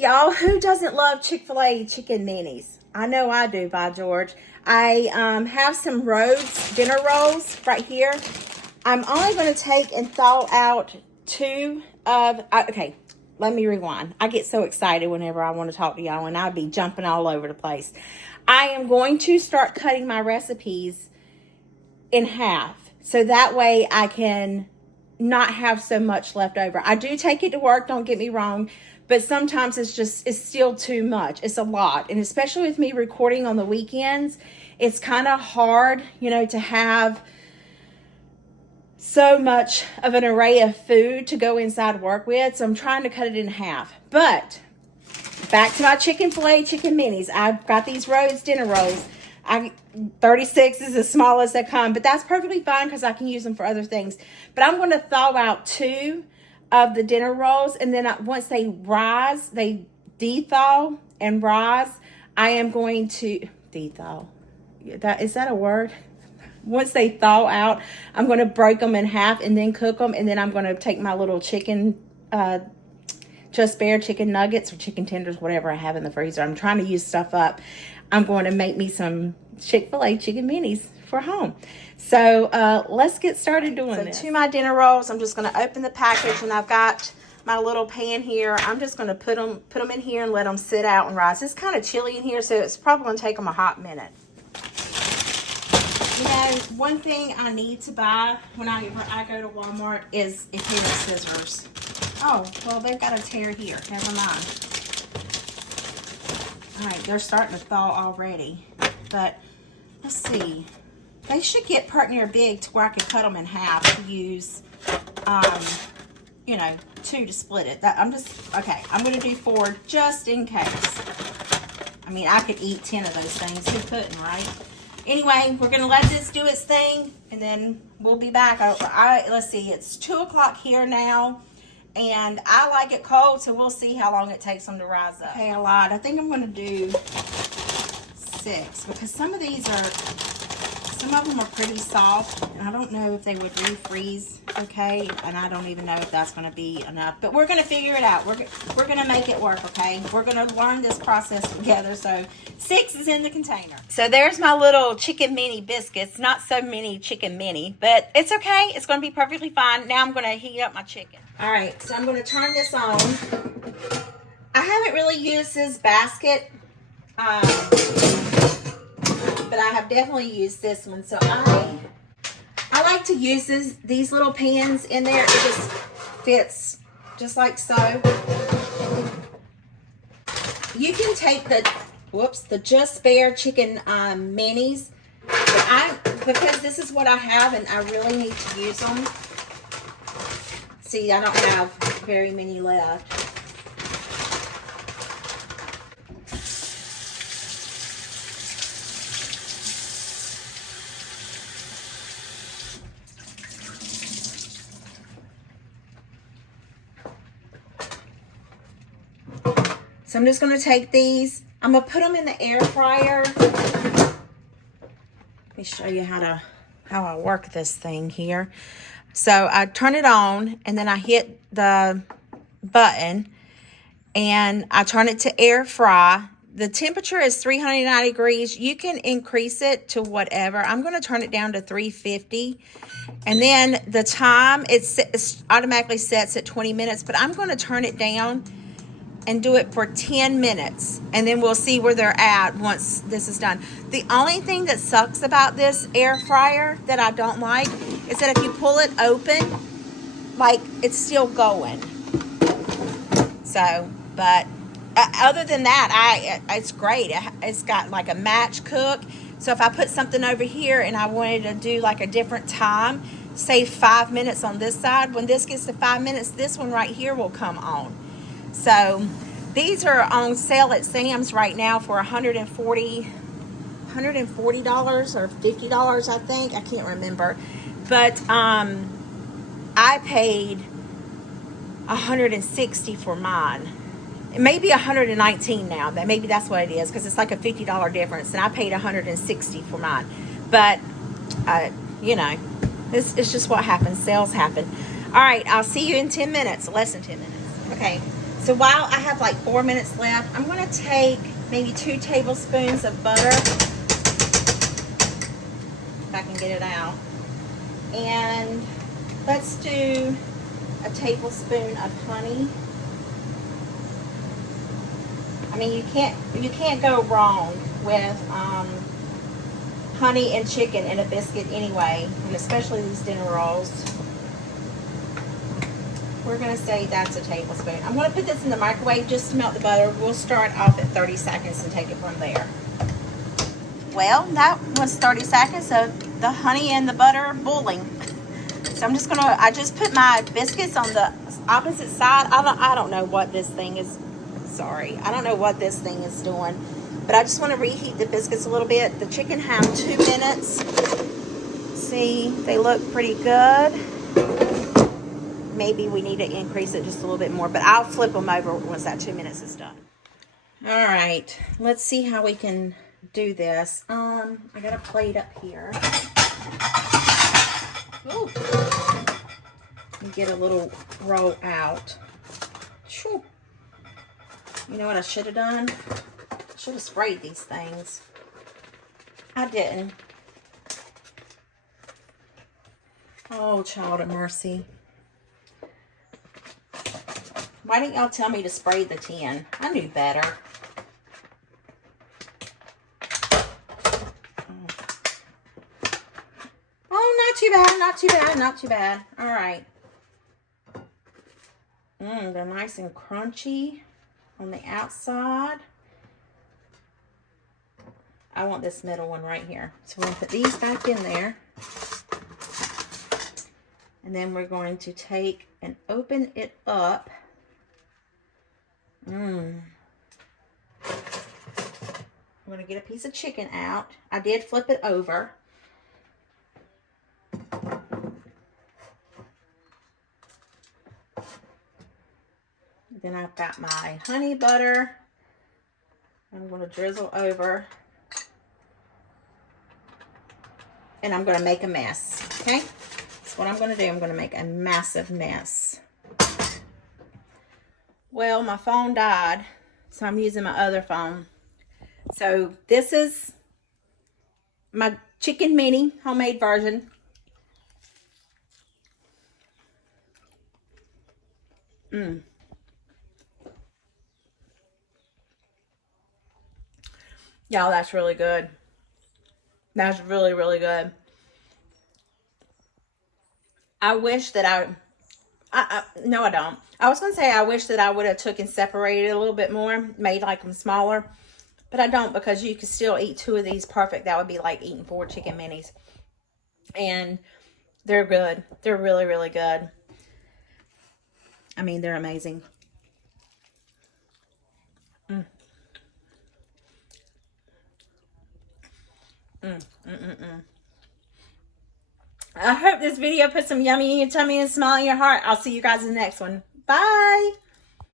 y'all. Who doesn't love Chick-fil-A Chicken Minis? I know I do, by George. I have some Rhodes dinner rolls right here. I'm only going to take and thaw out two of... okay, let me rewind. I get so excited whenever I want to talk to y'all, and I'd be jumping all over the place. I am going to start cutting my recipes in half, so that way I can not have so much left over. I do take it to work, don't get me wrong, but sometimes it's still too much. It's a lot. And especially with me recording on the weekends, it's kind of hard, you know, to have so much of an array of food to go inside work with. So I'm trying to cut it in half. But back to my Chick-fil-A Chicken Minis. I've got these Rhodes dinner rolls. 36 is as small as they come, but that's perfectly fine because I can use them for other things. But I'm going to thaw out two of the dinner rolls, and then once they rise, they de-thaw and rise, I am going to de-thaw. Is that a word? Once they thaw out, I'm going to break them in half and then cook them, and then I'm going to take my little chicken, just bare chicken nuggets or chicken tenders, whatever I have in the freezer. I'm trying to use stuff up. I'm going to make me some Chick-fil-A Chicken Minis for home. So let's get started doing this. To my dinner rolls, I'm just going to open the package, and I've got my little pan here. I'm just going to put them in here and let them sit out and rise. It's kind of chilly in here, so it's probably going to take them a hot minute. You know, one thing I need to buy when I go to Walmart is a pair of scissors. Oh, well, they've got a tear here. Never mind. All right, they're starting to thaw already. But let's see. They should get pretty near big to where I can cut them in half to use, you know, 2 to split it. I'm going to do 4 just in case. I mean, I could eat 10 of those things. Who couldn't, right? Anyway, we're going to let this do its thing, and then we'll be back. Let's see, it's 2 o'clock here now, and I like it cold, so we'll see how long it takes them to rise up. Okay, a lot. I think I'm going to do 6, because some of them are pretty soft, and I don't know if they would refreeze okay, and I don't even know if that's going to be enough, but we're going to figure it out. We're going to make it work, okay? We're going to learn this process together. So 6 is in the container. So there's my little chicken mini biscuits. Not so mini chicken mini, but it's okay. It's going to be perfectly fine. Now I'm going to heat up my chicken. All right, so I'm going to turn this on. I haven't really used this basket, but I have definitely used this one. So I like to use these little pans in there. It just fits just like so. You can take the just bare chicken minis, but because this is what I have and I really need to use them. See, I don't have very many left. So I'm just going to take these. I'm going to put them in the air fryer. Let me show you how I work this thing here. So I turn it on, and then I hit the button, and I turn it to air fry. The temperature is 390 degrees. You can increase it to whatever. I'm going to turn it down to 350. And then the time, it automatically sets at 20 minutes, but I'm going to turn it down and do it for 10 minutes, and then we'll see where they're at once this is done. The only thing that sucks about this air fryer that I don't like is that if you pull it open, like, it's still going. So, but other than that, it's great. It's got like a match cook. So if I put something over here and I wanted to do like a different time, say 5 minutes on this side, when this gets to 5 minutes, this one right here will come on. So these are on sale at Sam's right now for $140 or $50, I think. I can't remember. But I paid $160 for mine. It may be $119 now. Maybe that's what it is, because it's like a $50 difference, and I paid $160 for mine. But you know, it's just what happens. Sales happen. All right, I'll see you in 10 minutes. Less than 10 minutes. Okay. So while I have like 4 minutes left, I'm going to take maybe 2 tablespoons of butter, if I can get it out. And let's do a tablespoon of honey. I mean, you can't go wrong with honey and chicken in a biscuit anyway, and especially these dinner rolls. We're going to say that's a tablespoon. I'm going to put this in the microwave just to melt the butter. We'll start off at 30 seconds and take it from there. Well, that was 30 seconds of the honey and the butter boiling. So I'm just going to, I just put my biscuits on the opposite side. I don't know what this thing is, sorry. I don't know what this thing is doing. But I just want to reheat the biscuits a little bit. The chicken have 2 minutes. See, they look pretty good. Maybe we need to increase it just a little bit more, but I'll flip them over once that 2 minutes is done. All right, let's see how we can do this. I got a plate up here. Ooh. Get a little roll out. Shoo. You know what I should have done? I should have sprayed these things. I didn't. Oh, child of mercy. Why didn't y'all tell me to spray the tin? I knew better. Oh, not too bad, not too bad, not too bad. All right. They're nice and crunchy on the outside. I want this middle one right here. So we're going to put these back in there. And then we're going to take and open it up. I'm going to get a piece of chicken out. I did flip it over. Then I've got my honey butter. I'm going to drizzle over. And I'm going to make a mess. Okay? That's what I'm going to do. I'm going to make a massive mess. Well, my phone died, so I'm using my other phone. So this is my chicken mini homemade version. Y'all, that's really good. That's really, really good. I wish that no, I don't. I was going to say I wish that I would have took and separated a little bit more, made like them smaller, but I don't, because you could still eat 2 of these perfect. That would be like eating 4 chicken minis. And they're good. They're really, really good. I mean, they're amazing. I hope this video put some yummy in your tummy and smile in your heart. I'll see you guys in the next one. Bye.